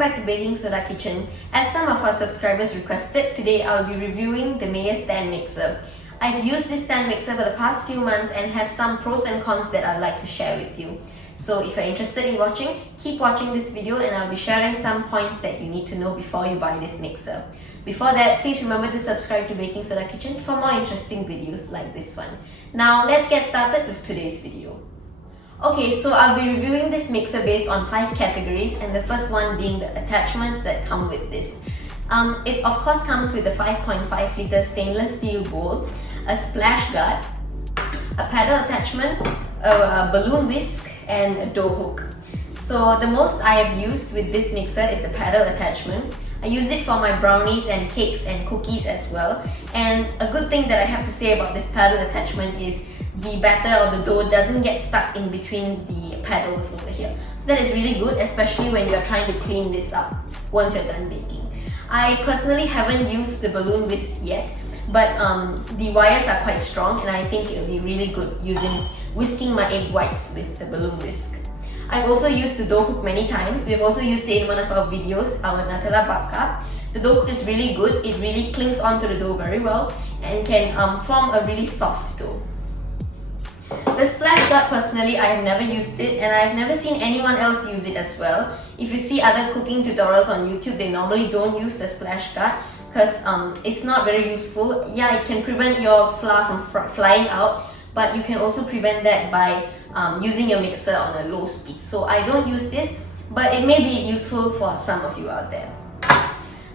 back to Baking Soda Kitchen. As some of our subscribers requested, today I'll be reviewing the Mayer stand mixer. I've used this stand mixer for the past few months and have some pros and cons that I'd like to share with you. So if you're interested in watching, keep watching this video and I'll be sharing some points that you need to know before you buy this mixer. Before that, please remember to subscribe to Baking Soda Kitchen for more interesting videos like this one. Now let's get started with today's video. Okay, so I'll be reviewing this mixer based on 5 categories, and the first one being the attachments that come with this. It of course comes with a 5.5 litre stainless steel bowl, a splash guard, a paddle attachment, a balloon whisk, and a dough hook. So the most I have used with this mixer is the paddle attachment. I used it for my brownies and cakes and cookies as well. And a good thing that I have to say about this paddle attachment is the batter or the dough doesn't get stuck in between the paddles over here. So that is really good, especially when you're trying to clean this up once you're done baking. I personally haven't used the balloon whisk yet, but the wires are quite strong and I think it will be really good whisking my egg whites with the balloon whisk. I've also used the dough hook many times. We've also used it in one of our videos, our Nutella babka. The dough hook is really good. It really clings onto the dough very well and can form a really soft dough. The splash guard, personally, I have never used it and I've never seen anyone else use it as well. If you see other cooking tutorials on YouTube, they normally don't use the splash guard because it's not very useful. Yeah, it can prevent your flour from flying out, but you can also prevent that by using your mixer on a low speed. So I don't use this, but it may be useful for some of you out there.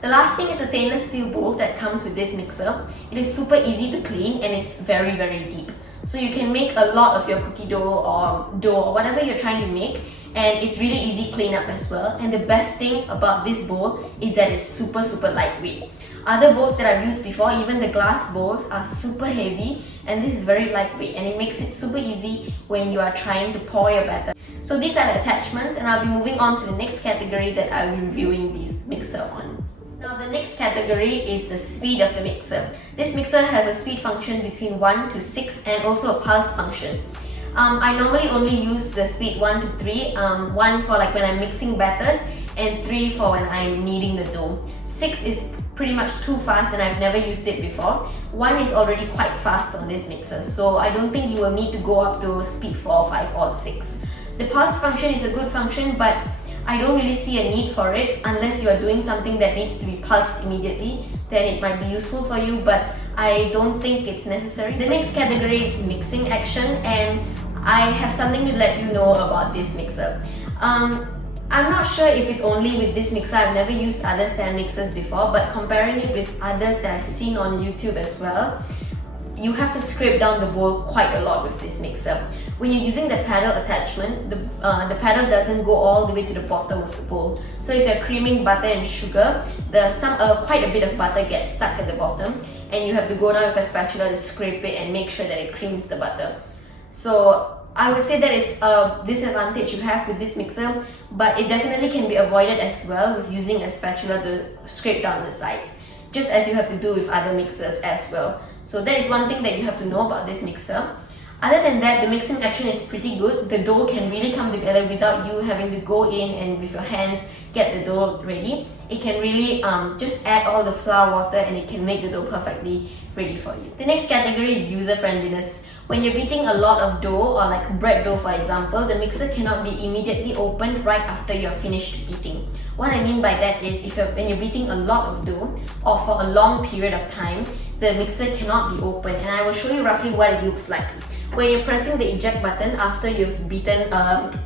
The last thing is the stainless steel bowl that comes with this mixer. It is super easy to clean and it's very, very deep. So you can make a lot of your cookie dough or whatever you're trying to make, and it's really easy cleanup as well. And the best thing about this bowl is that it's super lightweight. Other bowls that I've used before, even the glass bowls, are super heavy, and this is very lightweight and it makes it super easy when you are trying to pour your batter. So these are the attachments, and I'll be moving on to the next category that I'll be reviewing this mixer on. Now the next category is the speed of the mixer. This mixer has a speed function between 1 to 6 and also a pulse function. I normally only use the speed 1 to 3, 1 for like when I'm mixing batters and 3 for when I'm kneading the dough. 6 is pretty much too fast and I've never used it before. 1 is already quite fast on this mixer, so I don't think you will need to go up to speed 4, 5 or 6. The pulse function is a good function, but I don't really see a need for it unless you are doing something that needs to be pulsed immediately. Then it might be useful for you, but I don't think it's necessary. The next category is mixing action, and I have something to let you know about this mixer. I'm not sure if it's only with this mixer. I've never used other stand mixers before, but comparing it with others that I've seen on YouTube as well, you have to scrape down the bowl quite a lot with this mixer. When you're using the paddle attachment, the paddle doesn't go all the way to the bottom of the bowl. So if you're creaming butter and sugar, quite a bit of butter gets stuck at the bottom, and you have to go down with a spatula to scrape it and make sure that it creams the butter. So I would say that is a disadvantage you have with this mixer, but it definitely can be avoided as well with using a spatula to scrape down the sides, just as you have to do with other mixers as well. So that is one thing that you have to know about this mixer. Other than that, the mixing action is pretty good. The dough can really come together without you having to go in and with your hands get the dough ready. It can really just add all the flour, water, and it can make the dough perfectly ready for you. The next category is user-friendliness. When you're beating a lot of dough, or like bread dough for example, the mixer cannot be immediately opened right after you're finished beating. What I mean by that is when you're beating a lot of dough or for a long period of time, the mixer cannot be opened, and I will show you roughly what it looks like. When you're pressing the eject button after you've beaten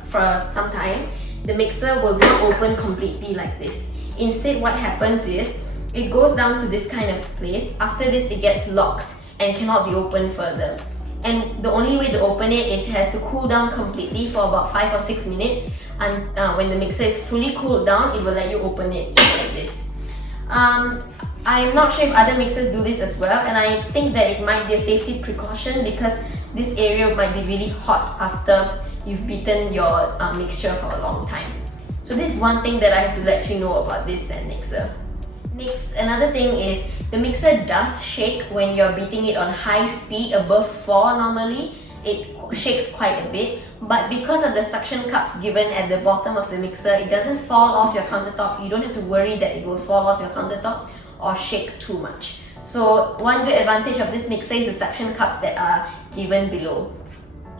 for some time, the mixer will not open completely like this. Instead, what happens is it goes down to this kind of place. After this, it gets locked and cannot be opened further. And the only way to open it is it has to cool down completely for about 5 or 6 minutes, and when the mixer is fully cooled down, it will let you open it like this. I'm not sure if other mixers do this as well, and I think that it might be a safety precaution because this area might be really hot after you've beaten your mixture for a long time. So this is one thing that I have to let you know about this stand mixer. Next, another thing is the mixer does shake when you're beating it on high speed above 4 normally. it shakes quite a bit, but because of the suction cups given at the bottom of the mixer, it doesn't fall off your countertop. You don't have to worry that it will fall off your countertop or shake too much. So one good advantage of this mixer is the suction cups that are given below.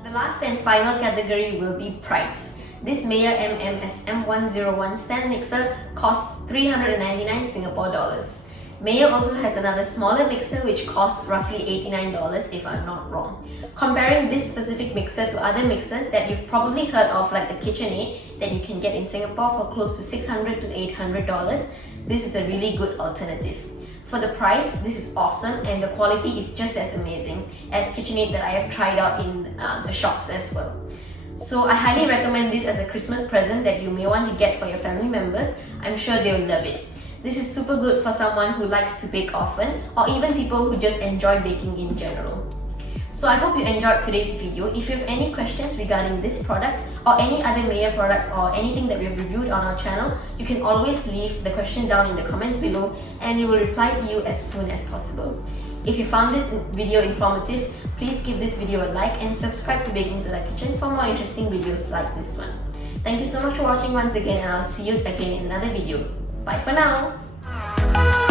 The last and final category will be price. This Mayer MMSM101 stand mixer costs 399 Singapore dollars. Mayer also has another smaller mixer which costs roughly $89 if I'm not wrong. Comparing this specific mixer to other mixers that you've probably heard of, like the KitchenAid that you can get in Singapore for close to $600 to $800, this is a really good alternative. For the price, this is awesome and the quality is just as amazing as KitchenAid that I have tried out in the shops as well. So I highly recommend this as a Christmas present that you may want to get for your family members. I'm sure they'll love it. This is super good for someone who likes to bake often, or even people who just enjoy baking in general. So I hope you enjoyed today's video. If you have any questions regarding this product or any other Mayer products or anything that we have reviewed on our channel, you can always leave the question down in the comments below and we will reply to you as soon as possible. If you found this video informative, please give this video a like and subscribe to Baking Soda Kitchen for more interesting videos like this one. Thank you so much for watching once again, and I'll see you again in another video. Bye for now!